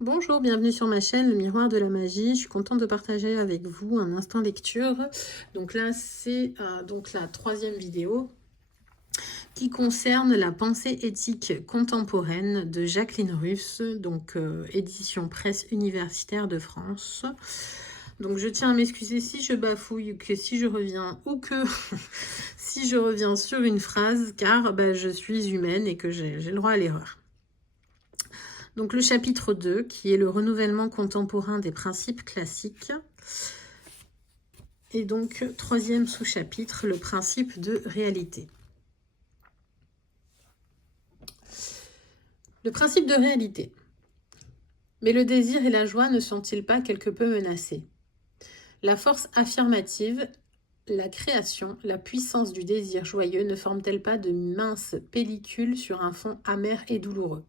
Bonjour, bienvenue sur ma chaîne, le miroir de la magie. Je suis contente de partager avec vous un instant lecture. Donc là, c'est donc la troisième vidéo qui concerne la pensée éthique contemporaine de Jacqueline Russe, donc édition presse universitaire de France. Donc je tiens à m'excuser si je bafouille, que si je reviens ou que si je reviens sur une phrase, car je suis humaine et que j'ai le droit à l'erreur. Donc le chapitre 2, qui est le renouvellement contemporain des principes classiques. Et donc, troisième sous-chapitre, le principe de réalité. Le principe de réalité. Mais le désir et la joie ne sont-ils pas quelque peu menacés? La force affirmative, la création, la puissance du désir joyeux ne forment-elles pas de minces pellicules sur un fond amer et douloureux?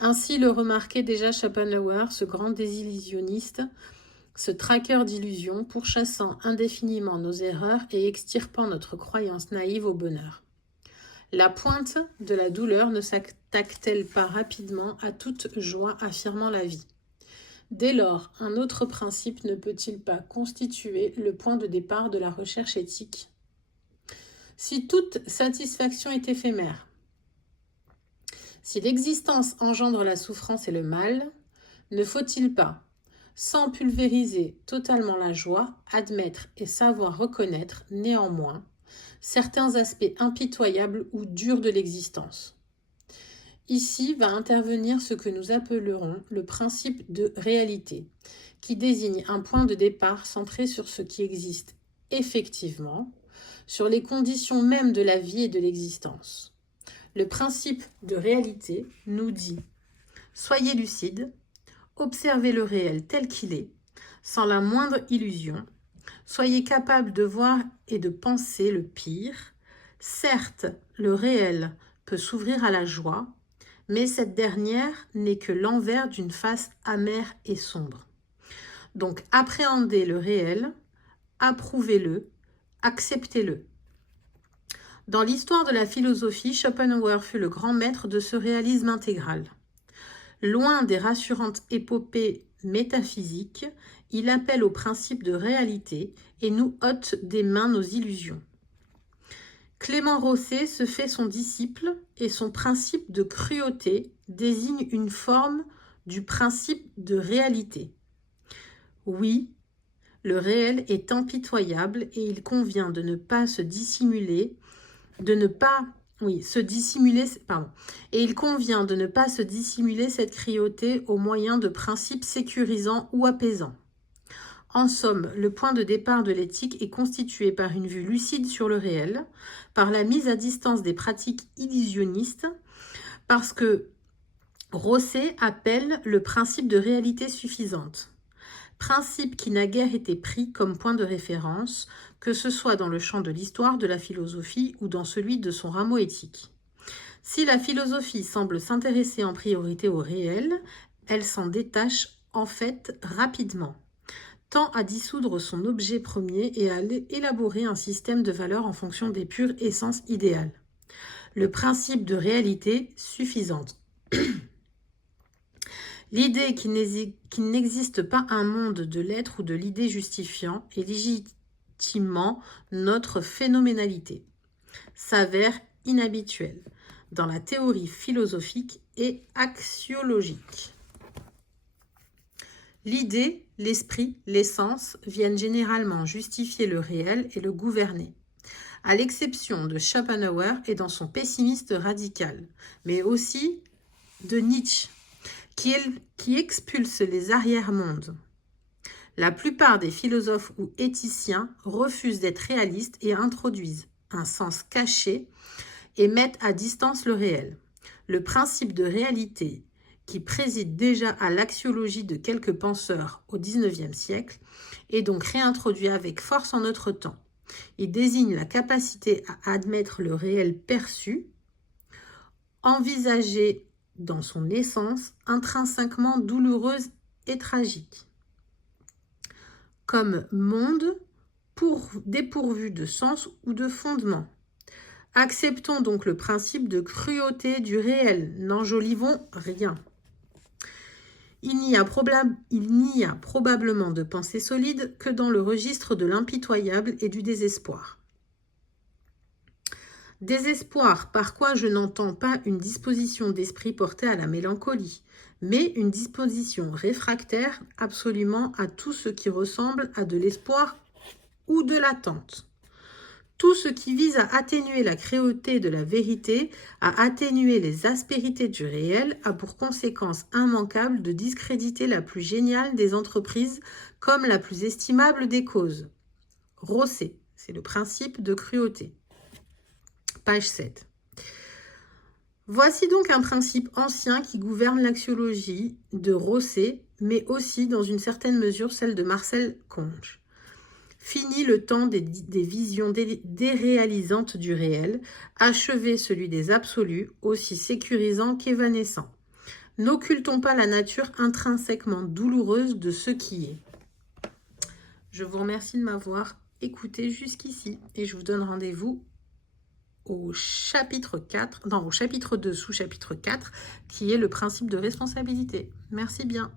Ainsi le remarquait déjà Schopenhauer, ce grand désillusionniste, ce traqueur d'illusions, pourchassant indéfiniment nos erreurs et extirpant notre croyance naïve au bonheur. La pointe de la douleur ne s'attaque-t-elle pas rapidement à toute joie affirmant la vie? Dès lors, un autre principe ne peut-il pas constituer le point de départ de la recherche éthique? Si toute satisfaction est éphémère, si l'existence engendre la souffrance et le mal, ne faut-il pas, sans pulvériser totalement la joie, admettre et savoir reconnaître, néanmoins, certains aspects impitoyables ou durs de l'existence? Ici va intervenir ce que nous appellerons le principe de réalité, qui désigne un point de départ centré sur ce qui existe effectivement, sur les conditions mêmes de la vie et de l'existence. Le principe de réalité nous dit « Soyez lucide, observez le réel tel qu'il est, sans la moindre illusion. Soyez capable de voir et de penser le pire. Certes, le réel peut s'ouvrir à la joie, mais cette dernière n'est que l'envers d'une face amère et sombre. Donc, appréhendez le réel, approuvez-le, acceptez-le. » Dans l'histoire de la philosophie, Schopenhauer fut le grand maître de ce réalisme intégral. Loin des rassurantes épopées métaphysiques, il appelle au principe de réalité et nous ôte des mains nos illusions. Clément Rosset se fait son disciple et son principe de cruauté désigne une forme du principe de réalité. Oui, le réel est impitoyable et il convient de ne pas se dissimuler, Et il convient de ne pas se dissimuler cette cruauté au moyen de principes sécurisants ou apaisants. En somme, le point de départ de l'éthique est constitué par une vue lucide sur le réel, par la mise à distance des pratiques illusionnistes, parce que Rosset appelle le principe de réalité suffisante. Principe qui n'a guère été pris comme point de référence, que ce soit dans le champ de l'histoire, de la philosophie ou dans celui de son rameau éthique. Si la philosophie semble s'intéresser en priorité au réel, elle s'en détache en fait rapidement, tend à dissoudre son objet premier et à élaborer un système de valeurs en fonction des pures essences idéales. Le principe de réalité suffisante. L'idée qu'il n'existe pas un monde de l'être ou de l'idée justifiant et légitimement notre phénoménalité s'avère inhabituelle dans la théorie philosophique et axiologique. L'idée, l'esprit, l'essence viennent généralement justifier le réel et le gouverner, à l'exception de Schopenhauer et dans son pessimisme radical, mais aussi de Nietzsche, qui expulse les arrière-mondes. La plupart des philosophes ou éthiciens refusent d'être réalistes et introduisent un sens caché et mettent à distance le réel. Le principe de réalité, qui préside déjà à l'axiologie de quelques penseurs au XIXe siècle, est donc réintroduit avec force en notre temps. Il désigne la capacité à admettre le réel perçu, envisagé dans son essence, intrinsèquement douloureuse et tragique, comme monde dépourvu de sens ou de fondement. Acceptons donc le principe de cruauté du réel, n'enjolivons rien. Il n'y a probablement de pensée solide que dans le registre de l'impitoyable et du désespoir. Désespoir, par quoi je n'entends pas une disposition d'esprit portée à la mélancolie, mais une disposition réfractaire absolument à tout ce qui ressemble à de l'espoir ou de l'attente. Tout ce qui vise à atténuer la cruauté de la vérité, à atténuer les aspérités du réel, a pour conséquence immanquable de discréditer la plus géniale des entreprises comme la plus estimable des causes. Rosset, c'est le principe de cruauté. Page 7. Voici donc un principe ancien qui gouverne l'axiologie de Rosset, mais aussi dans une certaine mesure celle de Marcel Conche. Fini le temps des visions déréalisantes du réel, achevé celui des absolus, aussi sécurisant qu'évanescent. N'occultons pas la nature intrinsèquement douloureuse de ce qui est. Je vous remercie de m'avoir écouté jusqu'ici et je vous donne rendez-vous au chapitre 4, non, au chapitre 2, sous-chapitre 4, qui est le principe de responsabilité. Merci bien.